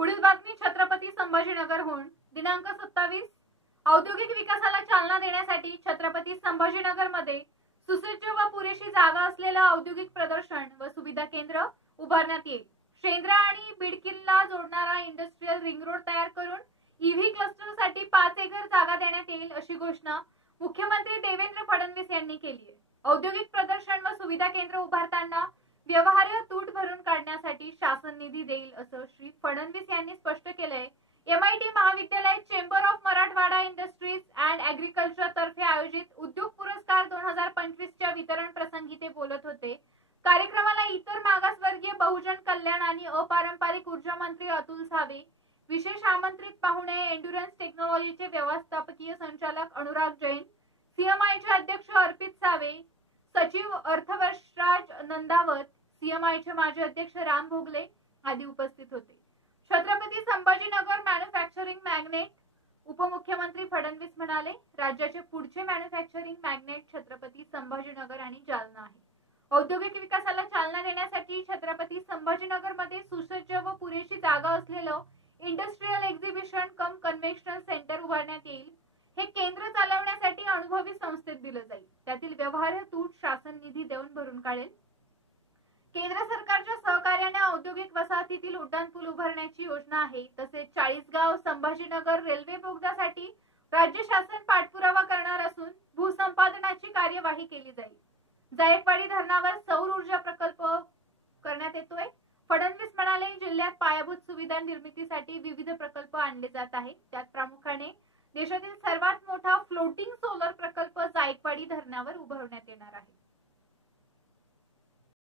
पुढील बातमी छत्रपती संभाजीनगरहून दिनांक 27 औद्योगिक विकासाला चालना देण्यासाठी छत्रपती संभाजीनगरमध्ये सुसज्ज व पुरेशी जागा असलेलं औद्योगिक प्रदर्शन व सुविधा केंद्र उभारण्यात येईल। शेंद्रा आणि बिडकीला जोडणारा इंडस्ट्रियल रिंग रोड तयार करून ईव्ही क्लस्टरसाठी 5 एकर जागा देण्यात येईल अशी घोषणा मुख्यमंत्री देवेंद्र फडणवीस यांनी केली आहे। औद्योगिक प्रदर्शन व सुविधा केंद्र उभारताना व्यवहार्य तूट भरून काढण्यासाठी शासन निधी देईल असं श्री फडणवीस यांनी स्पष्ट केलंय। MIT महाविद्यालय chamber of Marathwada industries and agriculture तर्फे आयोजित उद्योग पुरस्कार 2025 च्या वितरण प्रसंगी ते बोलत होते। कार्यक्रमाला इतर मागासवर्गीय बहुजन कल्याण आणि अपारंपरिक ऊर्जा मंत्री अतुल सावे, विशेष आमंत्रित पाहुणे एंड्युरन्स टेक्नॉलॉजीचे व्यवस्थापकीय संचालक अनुराग जैन, CMIचे अध्यक्ष अर्पित सावे, सचिव अर्थवर्षराज नंदावत, CMIचे माजी अध्यक्ष राम भोगले आदी उपस्थित होते। छत्रपती संभाजीनगर मॅन्युफॅक्चरिंग मॅग्नेट उपमुख्यमंत्री फडणवीस म्हणाले, राज्याचे पुढचे मॅन्युफॅक्चरिंग मॅग्नेट छत्रपती संभाजीनगर आणि जालना आहे। औद्योगिक विकासाला चालना देण्यासाठी छत्रपती संभाजीनगरमध्ये सुसज्ज व पुरेशी जागा असलेलं इंडस्ट्रियल एक्झिबिशन कम कन्व्हेन्शनल सेंटर उभारण्यात येईल। हे केंद्र चालवण्यासाठी अनुभवी संस्थेत दिलं जाईल। त्यातील व्यवहार्य तूट शासन निधी देऊन भरून काढेल। केंद्र सरकारच्या सहकार्याने औद्योगिक वसाहतीतील उड्डाणपूल उभारण्याची योजना आहे। तसेच 40गाव संभाजीनगर रेल्वे बोगद्यासाठी राज्य शासन पाठपुरावा करणार असून भूसंपादनाची कार्यवाही केली जाईल। जायकवाडी धरणावर सौर ऊर्जा प्रकल्प करण्यात येतोय। फडणवीस म्हणाले, जिल्ह्यात पायाभूत सुविधा निर्मितीसाठी विविध प्रकल्प आणले जात आहेत। त्यात प्रामुख्याने देशातील सर्वात मोठा फ्लोटिंग सोलर प्रकल्प जायकवाडी धरणावर उभारण्यात येणार आहे।